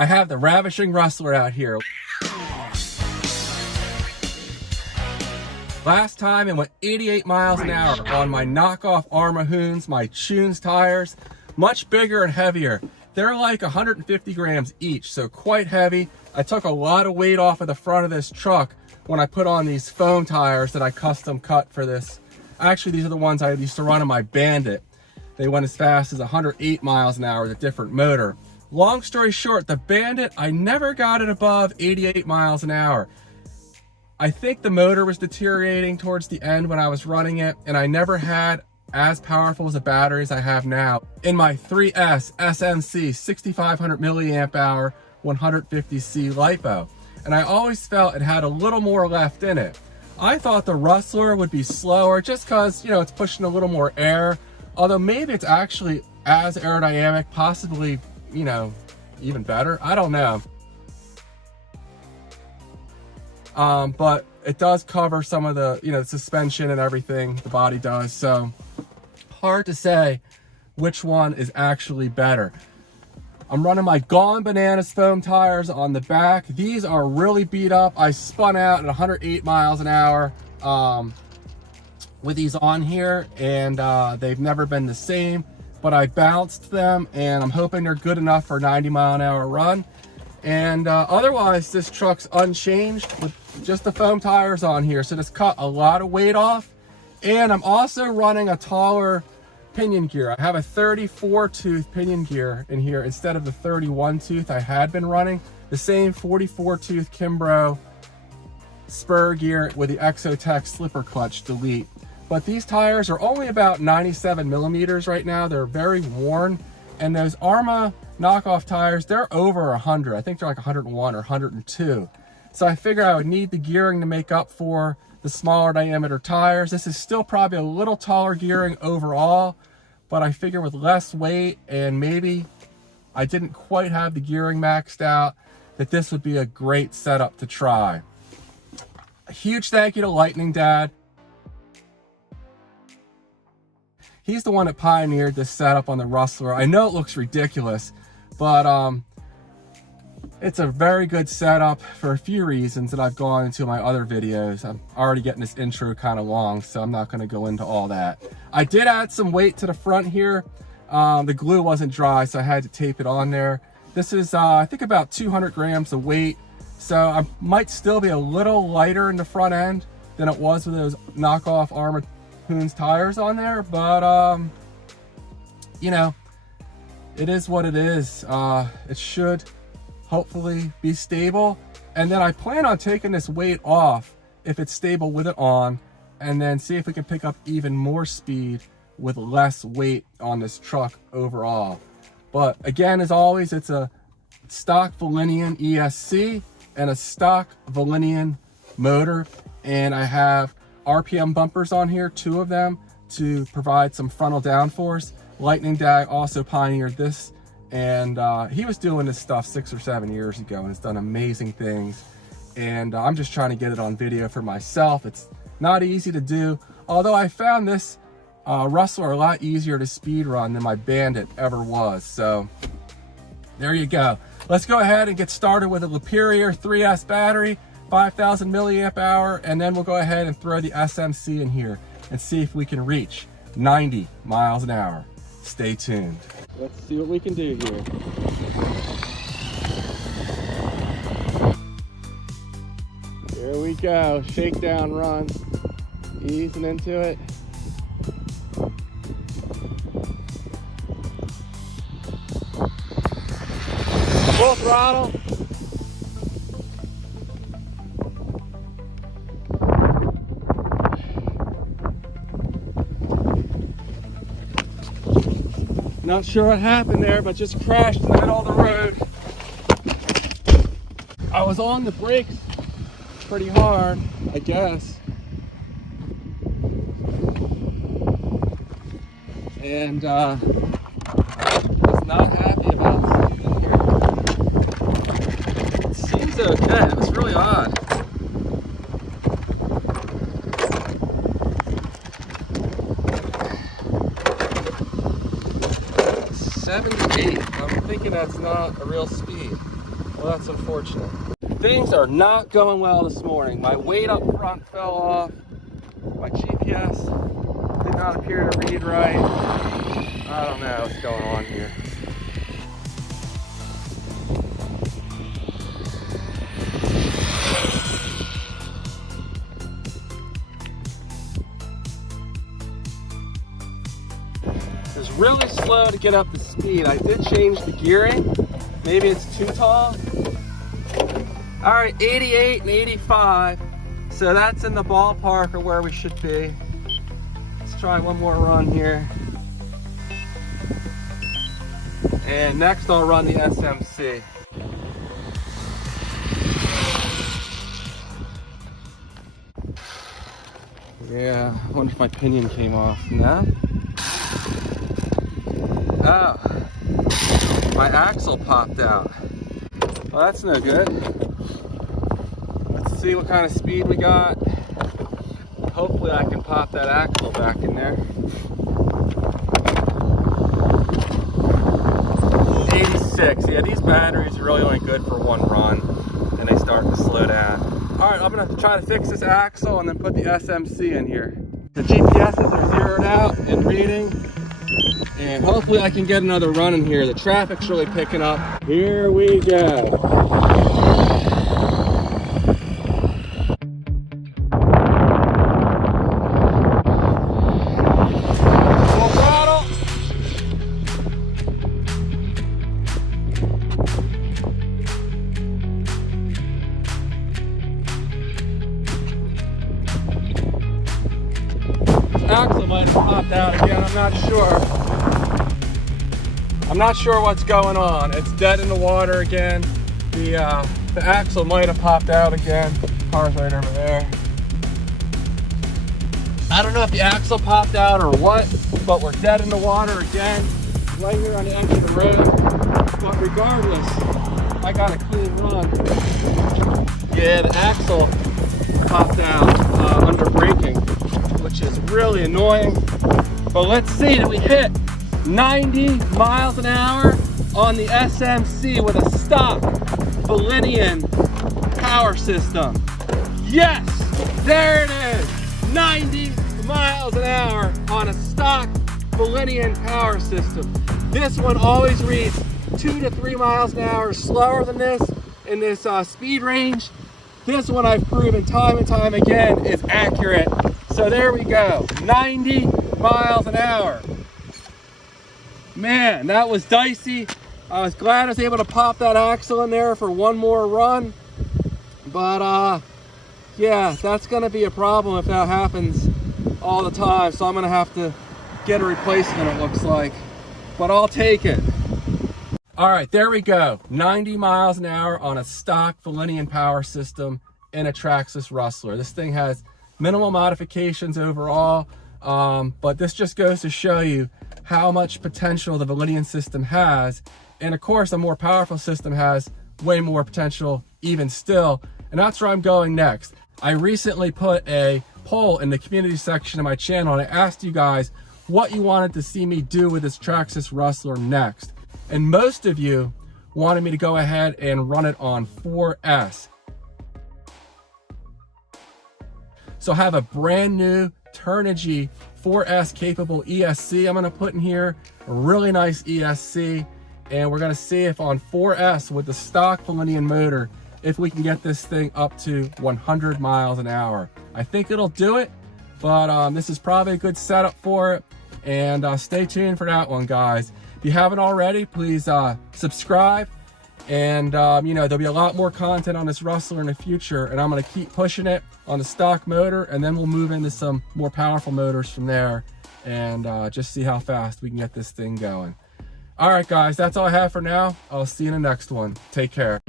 I have the ravishing Rustler out here. Last time it went 88 miles an hour on my knockoff Armahoons, my Tunes tires, much bigger and heavier. They're like 150 grams each, so quite heavy. I took a lot of weight off of the front of this truck when I put on these foam tires that I custom cut for this. Actually, these are the ones I used to run on my Bandit. They went as fast as 108 miles an hour with a different motor. Long story short, the Bandit, I never got it above 88 miles an hour. I think the motor was deteriorating towards the end when I was running it, and I never had as powerful as a battery as I have now in my 3S SMC 6500 milliamp hour 150C LIPO. And I always felt it had a little more left in it. I thought the Rustler would be slower just because, you know, it's pushing a little more air, although maybe it's actually as aerodynamic, possibly, you know, even better. I don't know. But it does cover some of the, you know, suspension and everything, the body does. So hard to say which one is actually better. I'm running my Gone Bananas foam tires on the back. These are really beat up. I spun out at 108 miles an hour with these on here, and they've never been the same, but I bounced them, and I'm hoping they're good enough for a 90-mile-an-hour run. And otherwise, this truck's unchanged with just the foam tires on here. So this cut a lot of weight off. And I'm also running a taller pinion gear. I have a 34 tooth pinion gear in here instead of the 31 tooth I had been running. The same 44 tooth Kimbrough spur gear with the Exotek slipper clutch delete. But these tires are only about 97 millimeters right now. They're very worn. And those Arma knockoff tires, they're over 100. I think they're like 101 or 102. So I figure I would need the gearing to make up for the smaller diameter tires. This is still probably a little taller gearing overall, but I figure with less weight and maybe I didn't quite have the gearing maxed out, that this would be a great setup to try. A huge thank you to Lightning Dad. He's the one that pioneered this setup on the Rustler. I know it looks ridiculous, but it's a very good setup for a few reasons that I've gone into my other videos. I'm already getting this intro kind of long, so I'm not going to go into all that. I did add some weight to the front here. The glue wasn't dry, so I had to tape it on there. This is, I think, about 200 grams of weight, so I might still be a little lighter in the front end than it was with those knockoff Armahoons tires on there, but, you know, it is what it is. It should hopefully be stable, and then I plan on taking this weight off if it's stable with it on, and then see if we can pick up even more speed with less weight on this truck overall. But again, as always, it's a stock Valenian ESC and a stock Valenian motor, and I have RPM bumpers on here, 2 of them, to provide some frontal downforce. Lightning Dad also pioneered this, and he was doing this stuff 6 or 7 years ago and has done amazing things. And I'm just trying to get it on video for myself. It's not easy to do, although I found this Rustler a lot easier to speed run than my Bandit ever was. So there you go. Let's go ahead and get started with a Superior 3S battery, 5,000 milliamp hour, and then we'll go ahead and throw the SMC in here and see if we can reach 90 miles an hour. Stay tuned. Let's see what we can do here. Here we go, shakedown run, easing into it. Full throttle. Not sure what happened there, but just crashed in the middle of the road. I was on the brakes pretty hard, I guess. And was not happy about something here. It seems okay. It was really odd. 78. I'm thinking that's not a real speed. Well, that's unfortunate. Things are not going well this morning. My weight up front fell off. My GPS did not appear to read right. I don't know what's going on here. It's really slow to get up to speed. I did change the gearing. Maybe it's too tall. All right, 88 and 85. So that's in the ballpark of where we should be. Let's try one more run here. And next I'll run the SMC. Yeah, I wonder if my pinion came off. No? Oh, my axle popped out. Well, that's no good. Let's see what kind of speed we got. Hopefully I can pop that axle back in there. 86. Yeah, these batteries are really only good for one run, and they start to slow down. All right, I'm gonna try to fix this axle and then put the SMC in here. The GPSs are zeroed out and reading, and hopefully I can get another run in here. The traffic's really picking up. Here we go. Axle might have popped out again, I'm not sure. I'm not sure what's going on. It's dead in the water again. The axle might have popped out again. Car's right over there. I don't know if the axle popped out or what, but we're dead in the water again, right here on the edge of the road. But regardless, I got a clean run. Yeah, the axle popped out under braking, which is really annoying. But let's see, did we hit 90 miles an hour on the SMC with a stock Valinian power system? Yes, there it is, 90 miles an hour on a stock Valinian power system. This one always reads 2 to 3 miles an hour slower than this in this speed range. This one I've proven time and time again is accurate. So there we go, 90 miles an hour. Man, that was dicey. I was glad I was able to pop that axle in there for one more run. But yeah, that's gonna be a problem if that happens all the time. So I'm gonna have to get a replacement, it looks like. But I'll take it. All right, there we go. 90 miles an hour on a stock Valinian power system in a Traxxas Rustler. This thing has minimal modifications overall, but this just goes to show you how much potential the Valinian system has. And of course, a more powerful system has way more potential even still. And that's where I'm going next. I recently put a poll in the community section of my channel, and I asked you guys what you wanted to see me do with this Traxxas Rustler next. And most of you wanted me to go ahead and run it on 4S. So I have a brand new Turnigy 4S capable ESC I'm gonna put in here, a really nice ESC, and we're gonna see if on 4S with the stock Valinian motor, if we can get this thing up to 100 miles an hour. I think it'll do it, but this is probably a good setup for it, and stay tuned for that one, guys. If you haven't already, please subscribe, and you know, there'll be a lot more content on this Rustler in the future, and I'm gonna keep pushing it on the stock motor, and then we'll move into some more powerful motors from there, and just see how fast we can get this thing going. All right, guys, that's all I have for now. I'll see you in the next one. Take care.